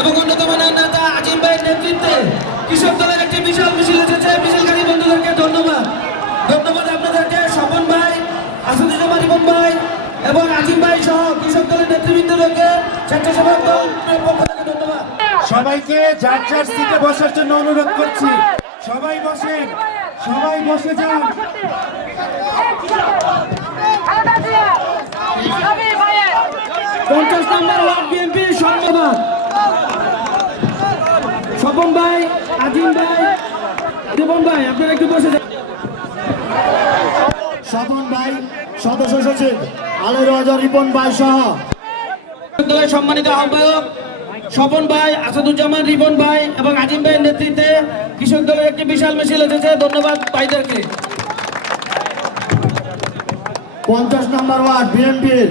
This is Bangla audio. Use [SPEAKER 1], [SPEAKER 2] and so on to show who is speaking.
[SPEAKER 1] এবং অন্যতম নেতা আজিম ভাইয়ের নেতৃত্বে কৃষক দলের একটি বিশাল মিছিল এসেছে। মিছিলকারী বন্ধুদেরকে ধন্যবাদ। ধন্যবাদ আপনাদেরকে স্বপন ভাই আসাদুজ্জামান রিপন ভাই এবং আজিম ভাই সহ কৃষক দলের নেতৃবৃন্দদেরকে স্বেচ্ছাসেবক দলের পক্ষ থেকে ধন্যবাদ।
[SPEAKER 2] সবাইকে যার যার সিটে বসার জন্য অনুরোধ করছি। সবাই বসেন সবাই বসে যান।
[SPEAKER 1] পঞ্চাশ নম্বর ওয়ার্ড বিএনপির সম্মেলন স্বপন ভাই আজিম ভাই রিপন ভাই আপনারা একটু বসে যান।
[SPEAKER 2] স্বপন ভাই সদস্য সচিব আলো রাজা রিপন ভাই সহ।
[SPEAKER 1] সম্মানিত আহ্বায়ক স্বপন ভাই আসাদুজ্জামান রিপন ভাই এবং আজিম ভাইয়ের নেতৃত্বে কৃষক দলের একটি বিশাল মিছিল এসেছে। ধন্যবাদ ভাইদেরকে।
[SPEAKER 2] পঞ্চাশ নম্বর ওয়ার্ড বিএনপির।